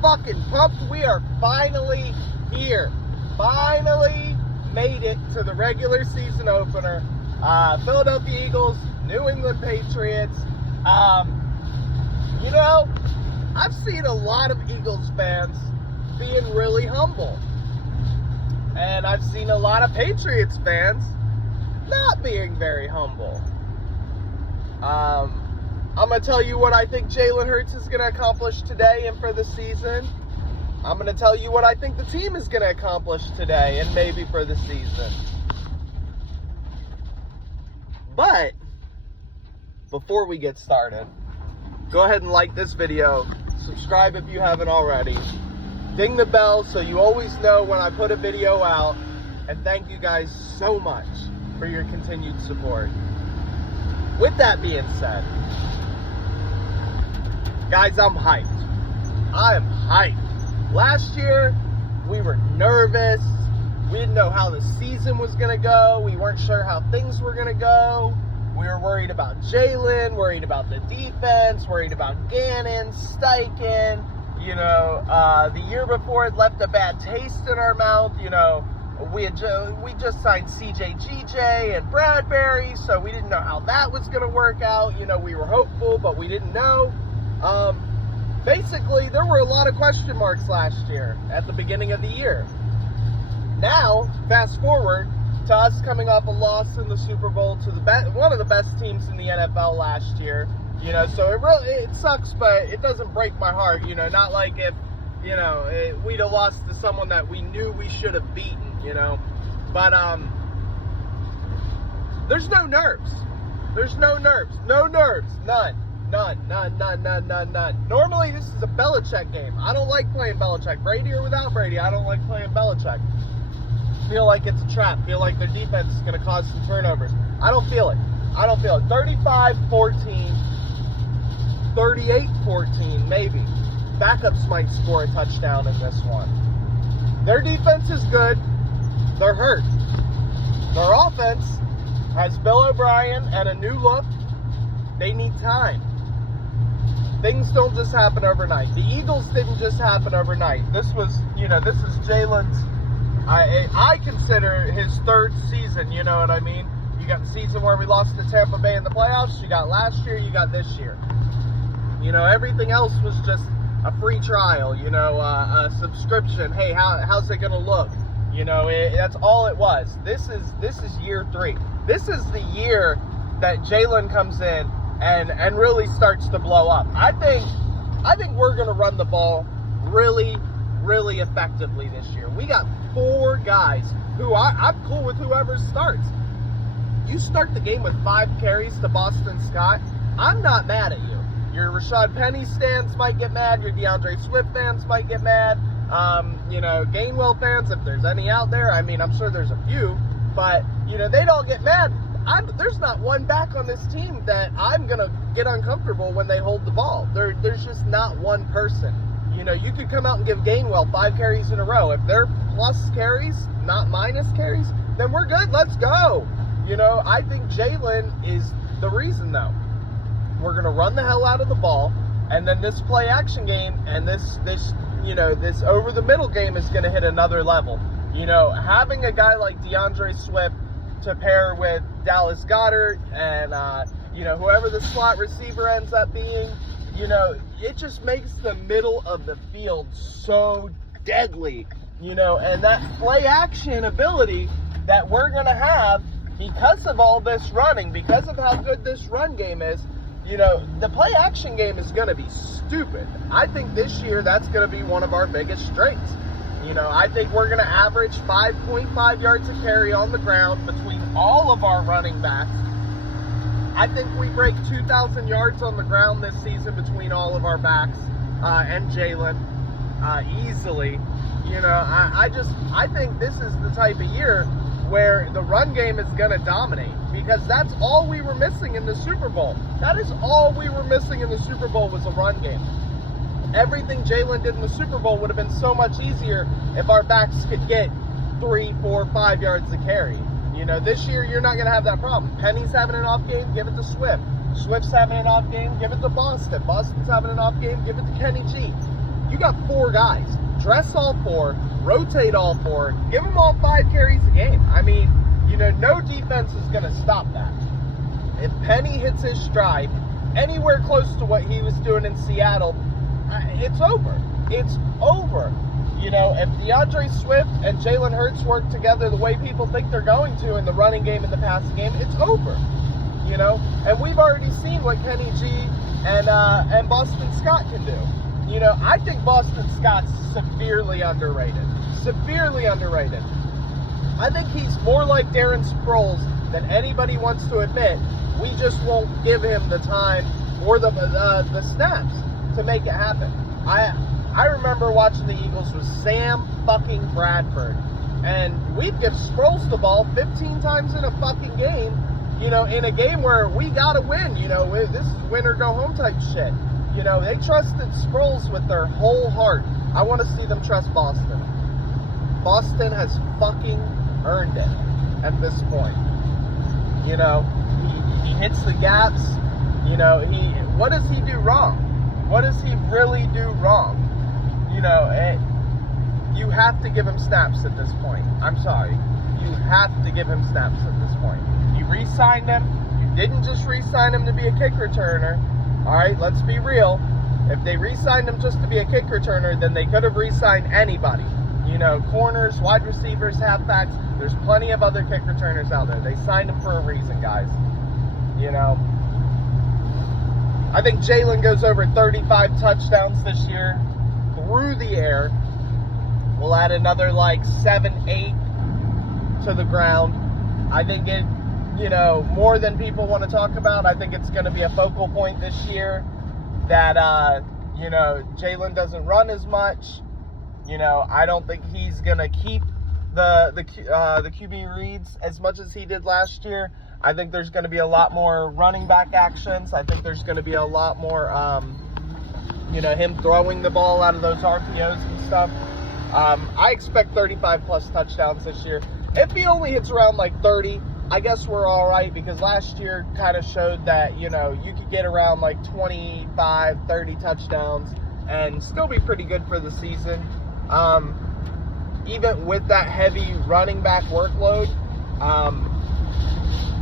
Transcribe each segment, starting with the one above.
fucking pumped. We are finally here. Finally made it to the regular season opener. Philadelphia Eagles, New England Patriots. You know, I've seen a lot of Eagles fans being really humble. And I've seen a lot of Patriots fans not being very humble. I'm going to tell you what I think Jalen Hurts is going to accomplish today and for the season. I'm going to tell you what I think the team is going to accomplish today and maybe for the season. But before we get started, go ahead and like this video. Subscribe if you haven't already. Ding the bell so you always know when I put a video out. And thank you guys so much for your continued support. With that being said, guys, I'm hyped. I am hyped. Last year, we were nervous. We didn't know how the season was going to go. We weren't sure how things were going to go. We were worried about Jalen, worried about the defense, worried about Gannon, Steichen. You know, the year before it left a bad taste in our mouth. You know, we just signed CJ, and Bradbury, so we didn't know how that was going to work out. You know, we were hopeful, but we didn't know. Basically, there were a lot of question marks last year at the beginning of the year. Now, fast forward to us coming off a loss in the Super Bowl to one of the best teams in the NFL last year. You know, so it sucks, but it doesn't break my heart. You know, not like if, you know, we'd have lost to someone that we knew we should have beaten, you know. But, there's no nerves. There's no nerves. No nerves. None. Normally, this is a Belichick game. I don't like playing Belichick. Brady or without Brady, I don't like playing Belichick. Feel like it's a trap. Feel like their defense is going to cause some turnovers. I don't feel it. 35-14. 38-14, maybe. Backups might score a touchdown in this one. Their defense is good. They're hurt. Their offense has Bill O'Brien and a new look. They need time. Things don't just happen overnight. The Eagles didn't just happen overnight. This was, you know, this is Jalen's, I consider his third season, you know what I mean? You got the season where we lost to Tampa Bay in the playoffs. You got last year, you got this year. You know, everything else was just a free trial, you know, a subscription. Hey, how's it going to look? You know, that's all it was. This is year 3. This is the year that Jalen comes in and really starts to blow up. I think we're going to run the ball really, really effectively this year. We got 4 guys who I'm cool with whoever starts. You start the game with 5 carries to Boston Scott, I'm not mad at you. Your Rashad Penny stands might get mad. Your DeAndre Swift fans might get mad. You know, Gainwell fans, if there's any out there, I mean, I'm sure there's a few, but, you know, they'd all get mad. There's not one back on this team that I'm going to get uncomfortable when they hold the ball. There's just not one person. You know, you could come out and give Gainwell 5 carries in a row. If they're plus carries, not minus carries, then we're good. Let's go. You know, I think Jalen is the reason, though. We're going to run the hell out of the ball, and then this play action game and this you know, this over the middle game is going to hit another level. You know, having a guy like DeAndre Swift to pair with Dallas Goedert and, you know, whoever the slot receiver ends up being, you know, it just makes the middle of the field so deadly, you know, and that play action ability that we're going to have because of all this running, because of how good this run game is. You know, the play action game is going to be stupid. I think this year that's going to be one of our biggest strengths. You know, I think we're going to average 5.5 yards a carry on the ground between all of our running backs. I think we break 2,000 yards on the ground this season between all of our backs and Jalen easily. You know, I think this is the type of year where the run game is going to dominate, because that's all we were missing in the Super Bowl. That is all we were missing in the Super Bowl was a run game. Everything Jalen did in the Super Bowl would have been so much easier if our backs could get 3, 4, 5 yards a carry. You know, this year you're not going to have that problem. Penny's having an off game, give it to Swift. Swift's having an off game, give it to Boston. Boston's having an off game, give it to Kenny G. You got 4 guys. Dress all 4, rotate all 4, give them all 5 carries a game. I mean, you know, no defense is going to stop that. If Penny hits his stride anywhere close to what he was doing in Seattle, it's over. It's over. You know, if DeAndre Swift and Jalen Hurts work together the way people think they're going to in the running game and the passing game, it's over. You know, and we've already seen what Kenny G and Boston Scott can do. You know, I think Boston Scott's severely underrated. Severely underrated. I think he's more like Darren Sproles than anybody wants to admit. We just won't give him the time or the snaps to make it happen. I remember watching the Eagles with Sam fucking Bradford, and we'd give Sproles the ball 15 times in a fucking game, you know, in a game where we gotta win, you know, this is win or go home type shit. You know, they trusted Sproles with their whole heart. I want to see them trust Boston. Boston has fucking earned it at this point. You know, he hits the gaps. You know, what does he do wrong? What does he really do wrong? You know, you have to give him snaps at this point. I'm sorry. You have to give him snaps at this point. You re-signed him. You didn't just re-sign him to be a kick returner. All right, let's be real. If they re-signed him just to be a kick returner, then they could have re-signed anybody. You know, corners, wide receivers, halfbacks. There's plenty of other kick returners out there. They signed him for a reason, guys. You know, I think Jalen goes over 35 touchdowns this year through the air. We'll add another like 7, 8 to the ground. I think it, you know, more than people want to talk about. I think it's going to be a focal point this year that, you know, Jalen doesn't run as much. You know, I don't think he's going to keep the QB reads as much as he did last year. I think there's going to be a lot more running back actions. I think there's going to be a lot more, you know, him throwing the ball out of those RPOs and stuff. I expect 35 plus touchdowns this year. If he only hits around like 30, I guess we're all right, because last year kind of showed that, you know, you could get around like 25, 30 touchdowns and still be pretty good for the season. Even with that heavy running back workload,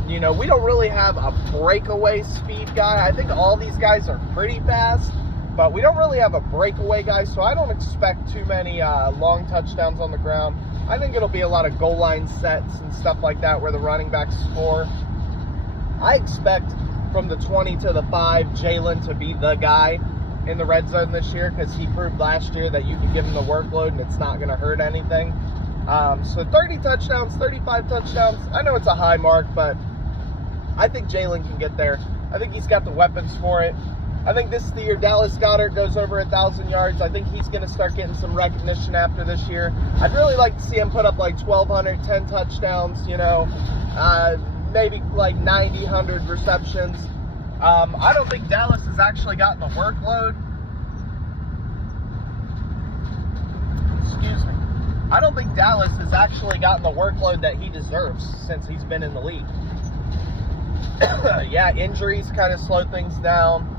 you know, we don't really have a breakaway speed guy. I think all these guys are pretty fast, but we don't really have a breakaway guy, so I don't expect too many long touchdowns on the ground. I think it'll be a lot of goal line sets and stuff like that where the running backs score. I expect from the 20 to the 5, Jalen to be the guy in the red zone this year, because he proved last year that you can give him the workload and it's not going to hurt anything. So 30 touchdowns, 35 touchdowns. I know it's a high mark, but I think Jalen can get there. I think he's got the weapons for it. I think this is the year Dallas Goedert goes over 1,000 yards. I think he's going to start getting some recognition after this year. I'd really like to see him put up like 1,200, 10 touchdowns, you know, maybe like 90, 100 receptions. I don't think Dallas has actually gotten the workload. Excuse me. I don't think Dallas has actually gotten the workload that he deserves since he's been in the league. Yeah, injuries kind of slow things down.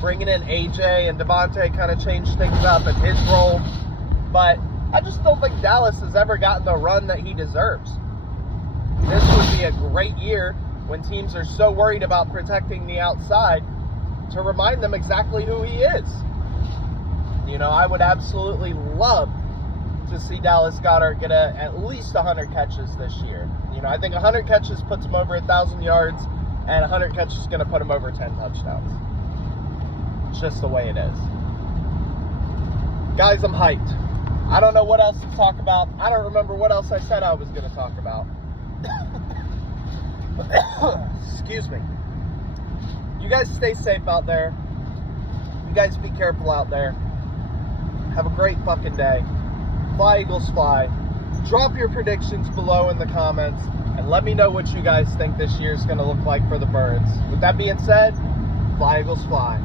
Bringing in AJ and Devontae kind of changed things up in his role. But I just don't think Dallas has ever gotten the run that he deserves. This would be a great year when teams are so worried about protecting the outside to remind them exactly who he is. You know, I would absolutely love to see Dallas Goedert get at least 100 catches this year. You know, I think 100 catches puts him over 1,000 yards, and 100 catches is going to put him over 10 touchdowns. It's just the way it is. Guys, I'm hyped. I don't know what else to talk about. I don't remember what else I said I was going to talk about. Excuse me. You guys stay safe out there. You guys be careful out there. Have a great fucking day. Fly, Eagles, fly. Drop your predictions below in the comments and let me know what you guys think this year is going to look like for the Birds. With that being said, Fly, Eagles, fly.